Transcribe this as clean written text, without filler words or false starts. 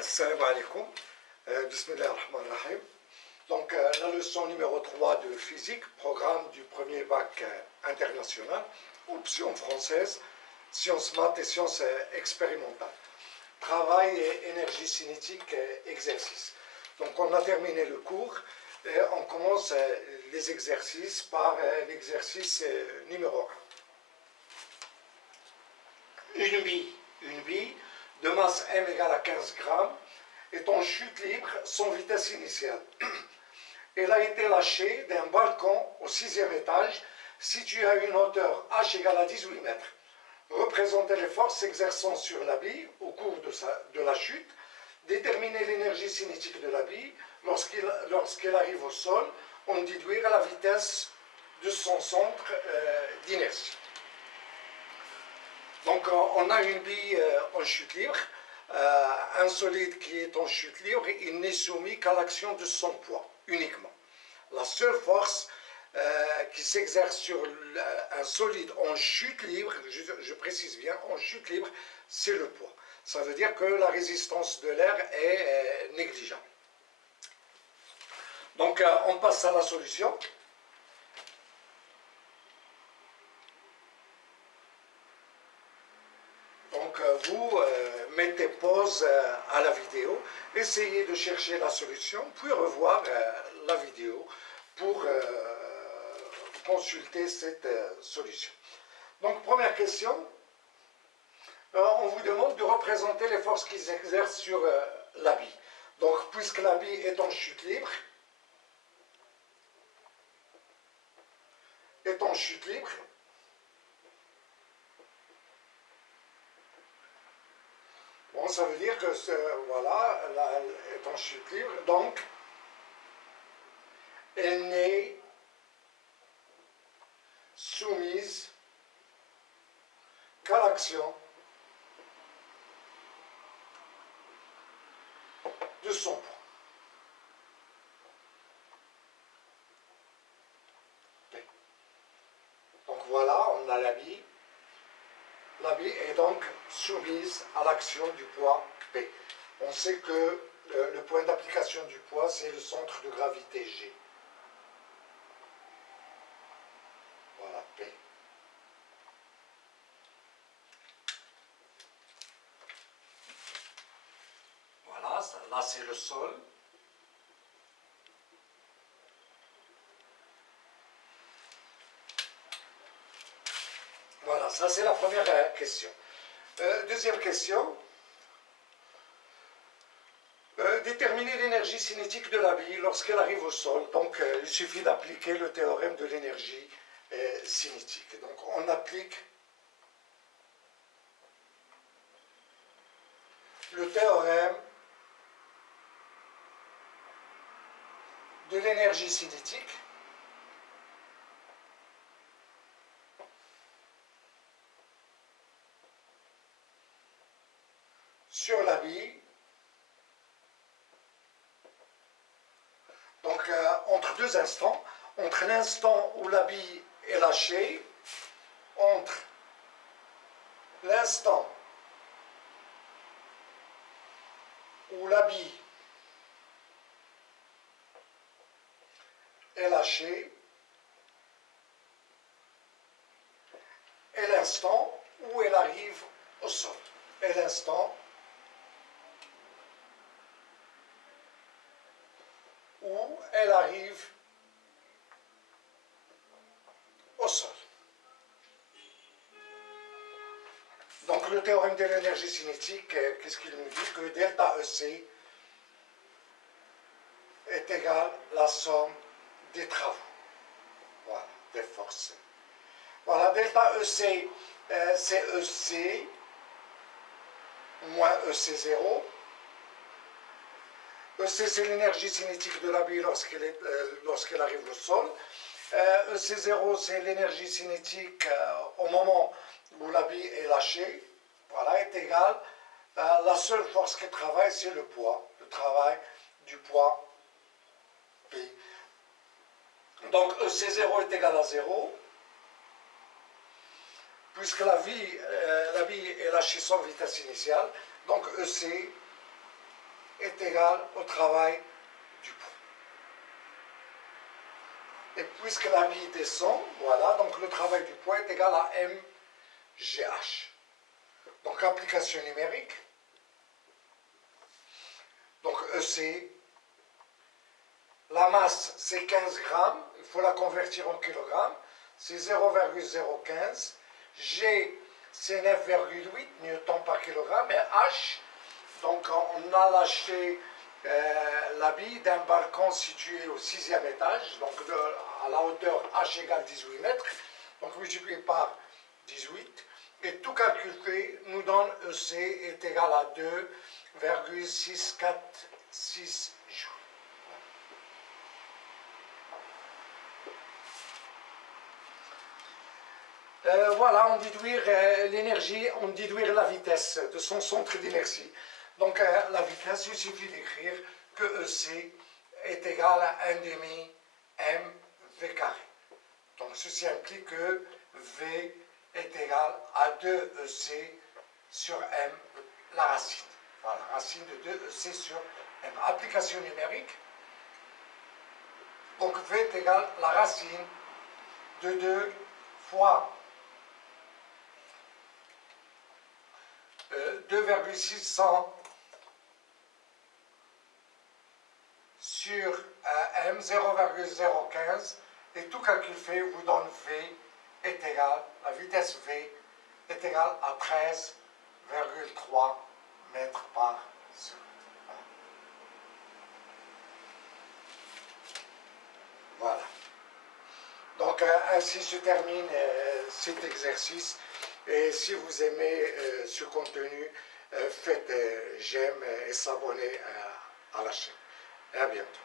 Salam alaikum, Bismillah ar-Rahman ar-Rahim. Donc la leçon numéro 3 de physique, programme du premier bac international, option française, sciences maths et sciences expérimentales. Travail et énergie cinétique, exercice. Donc on a terminé le cours et on commence les exercices par l'exercice numéro 1. Une bille de masse m égale à 15 grammes est en chute libre sans vitesse initiale. Elle a été lâchée d'un balcon au 6e étage situé à une hauteur h égale à 18 mètres. Représenter les forces s'exerçant sur la bille au cours de la chute, déterminer l'énergie cinétique de la bille lorsqu'elle arrive au sol, en déduire la vitesse de son centre d'inertie. Donc on a une bille en chute libre, un solide qui est en chute libre, il n'est soumis qu'à l'action de son poids uniquement. La seule force qui s'exerce sur un solide en chute libre, je précise bien, en chute libre, c'est le poids. Ça veut dire que la résistance de l'air est négligeable. Donc on passe à la solution. Donc vous mettez pause à la vidéo, essayez de chercher la solution, puis revoir la vidéo pour consulter cette solution. Donc première question, on vous demande de représenter les forces qui s'exercent sur la bille. Donc puisque la bille est en chute libre, bon, ça veut dire que voilà, elle est en chute libre, donc elle n'est soumise qu'à l'action de son poids. Donc voilà, on a la bille. La bille est donc soumise à l'action du poids P. On sait que le point d'application du poids, c'est le centre de gravité G. Voilà, P. Voilà, là c'est le sol. Voilà, ça c'est la première question. Deuxième question. Déterminer l'énergie cinétique de la bille lorsqu'elle arrive au sol. Donc il suffit d'appliquer le théorème de l'énergie cinétique. Donc on applique le théorème de l'énergie cinétique sur la bille. Donc entre deux instants, entre l'instant où la bille est lâchée, entre l'instant où la bille est lâchée et l'instant où elle arrive au sol. Et l'instant où elle arrive au sol. Donc le théorème de l'énergie cinétique, qu'est-ce qu'il nous dit? Que delta EC est égal à la somme des travaux. Voilà, des forces. Voilà, delta EC, c'est EC moins EC0. EC, c'est l'énergie cinétique de la bille lorsqu'elle arrive au sol. EC0, c'est l'énergie cinétique au moment où la bille est lâchée. Voilà, est égal. La seule force qui travaille, c'est le poids. Le travail du poids P. Donc EC0 est égal à 0. Puisque la bille est lâchée sans vitesse initiale, donc EC est égal au travail du poids. Et puisque la bille descend, voilà, donc le travail du poids est égal à mgh. Donc application numérique. Donc EC, la masse c'est 15 grammes, il faut la convertir en kilogrammes, c'est 0,015. G c'est 9,8 newtons par kilogramme et H, donc on a lâché la bille d'un balcon situé au 6e étage, donc à la hauteur H égale 18 mètres, donc multiplié par 18, et tout calculé nous donne EC est égal à 2,646 joules. Voilà, on déduire l'énergie, on déduire la vitesse de son centre d'inertie. Donc la vitesse, il suffit d'écrire que EC est égal à 1 demi mv carré. Donc ceci implique que V est égal à 2EC sur M, la racine. Voilà, racine de 2EC sur M. Application numérique. Donc V est égal à la racine de 2 fois 2,600 sur M, 0,015, et tout calcul fait vous donne V est égal, la vitesse V est égale à 13,3 mètres par seconde. Voilà. Donc ainsi se termine cet exercice. Et si vous aimez ce contenu, faites j'aime et s'abonner à la chaîne. Et à bientôt.